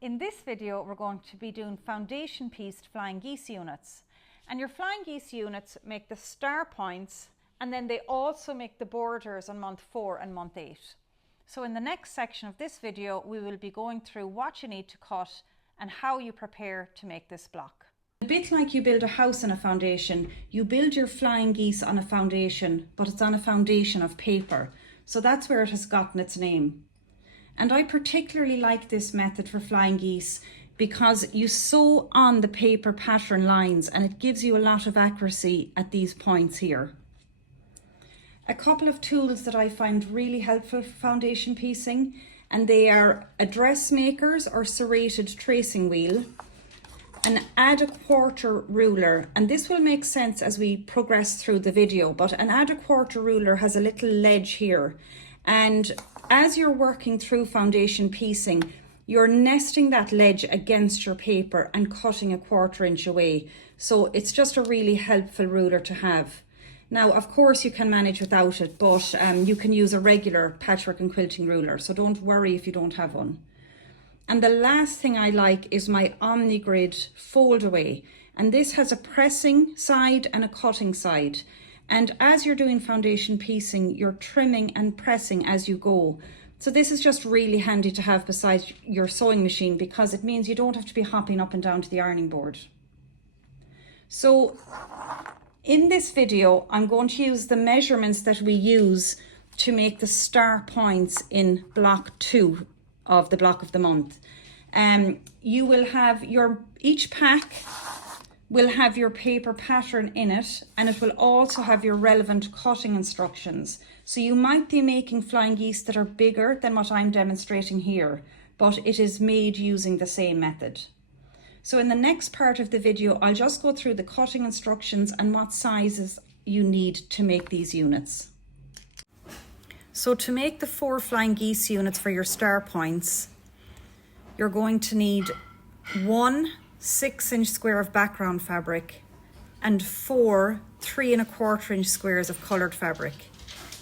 In this video, we're going to be doing foundation pieced Flying Geese units. And your Flying Geese units make the star points, and then they also make the borders on month 4 and month 8. So in the next section of this video, we will be going through what you need to cut and how you prepare to make this block. A bit like you build a house on a foundation, you build your Flying Geese on a foundation, but it's on a foundation of paper. So that's where it has gotten its name. And I particularly like this method for Flying Geese because you sew on the paper pattern lines and it gives you a lot of accuracy at these points here. A couple of tools that I find really helpful for foundation piecing, and they are a dressmaker's or serrated tracing wheel, an add a quarter ruler, and this will make sense as we progress through the video, but an add a quarter ruler has a little ledge here, and as you're working through foundation piecing, you're nesting that ledge against your paper and cutting a 1/4 inch away. So it's just a really helpful ruler to have. Now, of course, you can manage without it, but you can use a regular patchwork and quilting ruler. So don't worry if you don't have one. And the last thing I like is my OmniGrid fold away. And this has a pressing side and a cutting side. And as you're doing foundation piecing, you're trimming and pressing as you go. So this is just really handy to have beside your sewing machine because it means you don't have to be hopping up and down to the ironing board. So in this video, I'm going to use the measurements that we use to make the star points in block 2 of the block of the month. You will have each pack will have your paper pattern in it, and it will also have your relevant cutting instructions. So you might be making Flying Geese that are bigger than what I'm demonstrating here, but it is made using the same method. So in the next part of the video, I'll just go through the cutting instructions and what sizes you need to make these units. So to make the 4 Flying Geese units for your star points, you're going to need 1 6-inch square of background fabric and 4 3 1/4 inch squares of coloured fabric,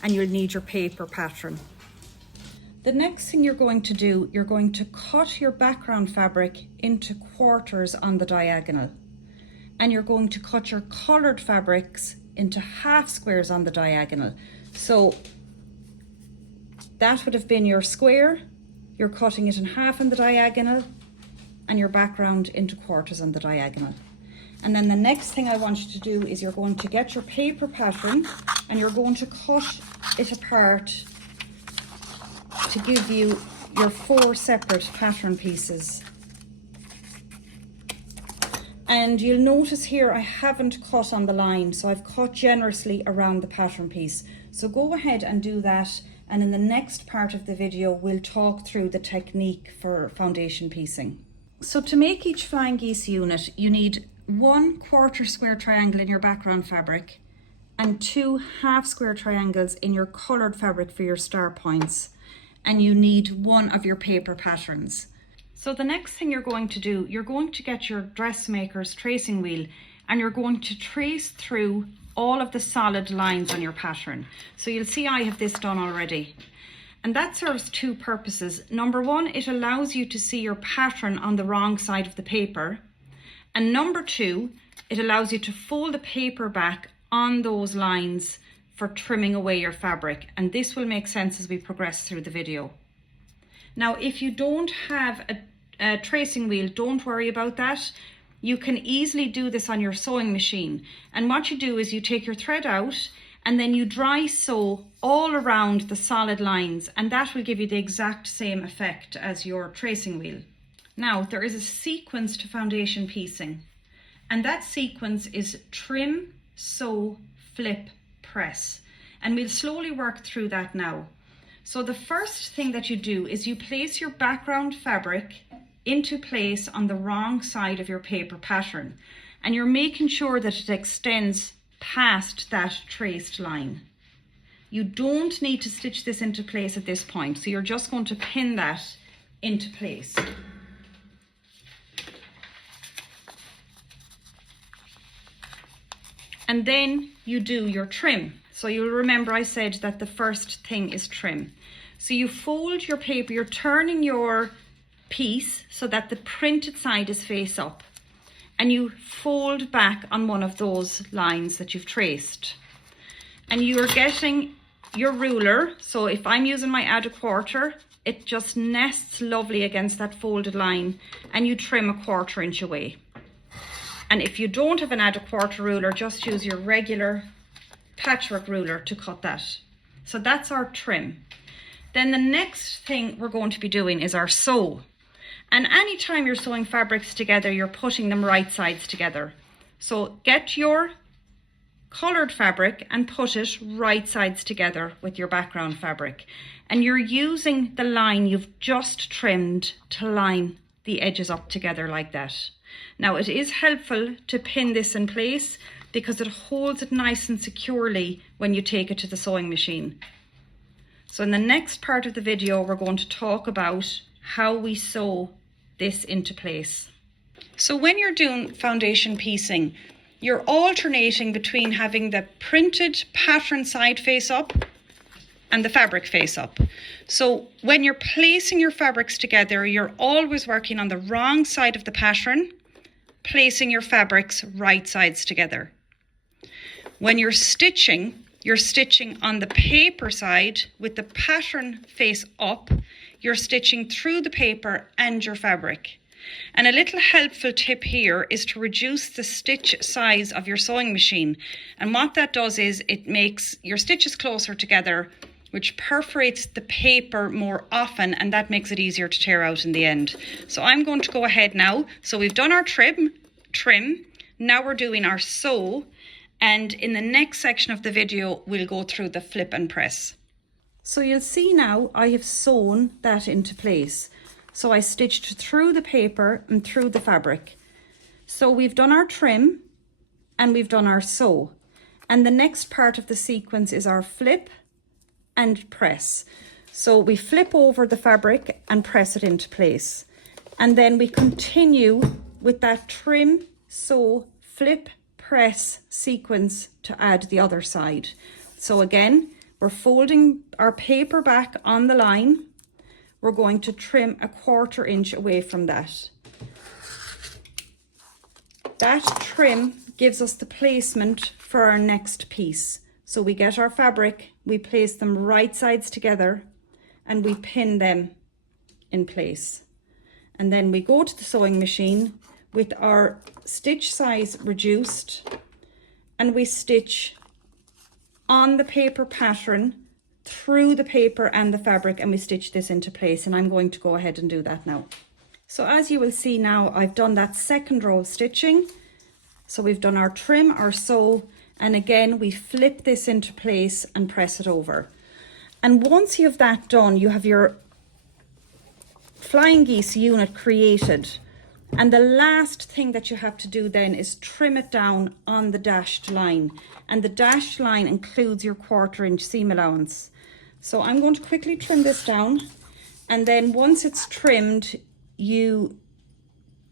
and you'll need your paper pattern. The next thing you're going to do, you're going to cut your background fabric into quarters on the diagonal, and you're going to cut your coloured fabrics into half squares on the diagonal. So that would have been your square, you're cutting it in half on the diagonal, and your background into quarters on the diagonal. And then the next thing I want you to do is you're going to get your paper pattern and you're going to cut it apart to give you your 4 separate pattern pieces. And you'll notice here I haven't cut on the line, so I've cut generously around the pattern piece. So go ahead and do that, and in the next part of the video we'll talk through the technique for foundation piecing. So to make each Flying Geese unit, you need 1 1/4 square triangle in your background fabric and 2 half square triangles in your coloured fabric for your star points. And you need 1 of your paper patterns. So the next thing you're going to do, you're going to get your dressmaker's tracing wheel and you're going to trace through all of the solid lines on your pattern. So you'll see I have this done already. And that serves 2 purposes. Number 1, it allows you to see your pattern on the wrong side of the paper. And number 2, it allows you to fold the paper back on those lines for trimming away your fabric. And this will make sense as we progress through the video. Now, if you don't have a tracing wheel, don't worry about that. You can easily do this on your sewing machine. And what you do is you take your thread out and then you dry sew all around the solid lines, and that will give you the exact same effect as your tracing wheel. Now, there is a sequence to foundation piecing, and that sequence is trim, sew, flip, press. And we'll slowly work through that now. So the first thing that you do is you place your background fabric into place on the wrong side of your paper pattern, and you're making sure that it extends past that traced line. You don't need to stitch this into place at this point, so you're just going to pin that into place. And then you do your trim. So you'll remember I said that the first thing is trim. So you fold your paper, you're turning your piece so that the printed side is face up, and you fold back on one of those lines that you've traced, and you're getting your ruler. So if I'm using my add a quarter, it just nests lovely against that folded line, and you trim 1/4 inch away. And if you don't have an add a quarter ruler, just use your regular patchwork ruler to cut that. So that's our trim. Then the next thing we're going to be doing is our sew. And anytime you're sewing fabrics together, you're putting them right sides together. So get your coloured fabric and put it right sides together with your background fabric. And you're using the line you've just trimmed to line the edges up together like that. Now it is helpful to pin this in place because it holds it nice and securely when you take it to the sewing machine. So in the next part of the video, we're going to talk about how we sew this into place. So when you're doing foundation piecing, you're alternating between having the printed pattern side face up and the fabric face up. So when you're placing your fabrics together, you're always working on the wrong side of the pattern, placing your fabrics right sides together. When you're stitching on the paper side with the pattern face up. You're stitching through the paper and your fabric. And a little helpful tip here is to reduce the stitch size of your sewing machine. And what that does is it makes your stitches closer together, which perforates the paper more often, and that makes it easier to tear out in the end. So I'm going to go ahead now. So we've done our trim. Now we're doing our sew. And in the next section of the video, we'll go through the flip and press. So you'll see now I have sewn that into place. So I stitched through the paper and through the fabric. So we've done our trim and we've done our sew. And the next part of the sequence is our flip and press. So we flip over the fabric and press it into place. And then we continue with that trim, sew, flip, press sequence to add the other side. So again, we're folding our paper back on the line. We're going to trim 1/4 inch away from that. That trim gives us the placement for our next piece. So we get our fabric, we place them right sides together, and we pin them in place. And then we go to the sewing machine with our stitch size reduced, and we stitch on the paper pattern through the paper and the fabric, and we stitch this into place. And I'm going to go ahead and do that now. So as you will see now, I've done that second row of stitching. So we've done our trim, our sew, and again we flip this into place and press it over. And once you have that done, you have your Flying Geese unit created. And the last thing that you have to do then is trim it down on the dashed line. And the dashed line includes your 1/4 inch seam allowance. So I'm going to quickly trim this down. And then once it's trimmed, you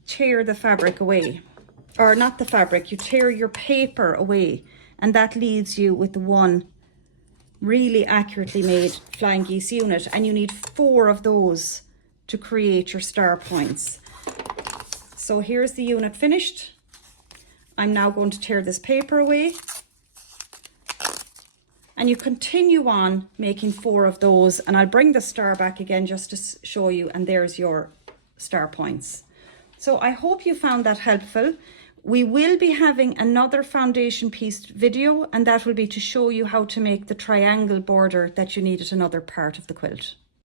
tear the fabric away. Or not the fabric, you tear your paper away. And that leaves you with one really accurately made Flying Geese unit. And you need 4 of those to create your star points. So here's the unit finished. I'm now going to tear this paper away. And you continue on making 4 of those. And I'll bring the star back again just to show you. And there's your star points. So I hope you found that helpful. We will be having another foundation piece video, and that will be to show you how to make the triangle border that you need at another part of the quilt.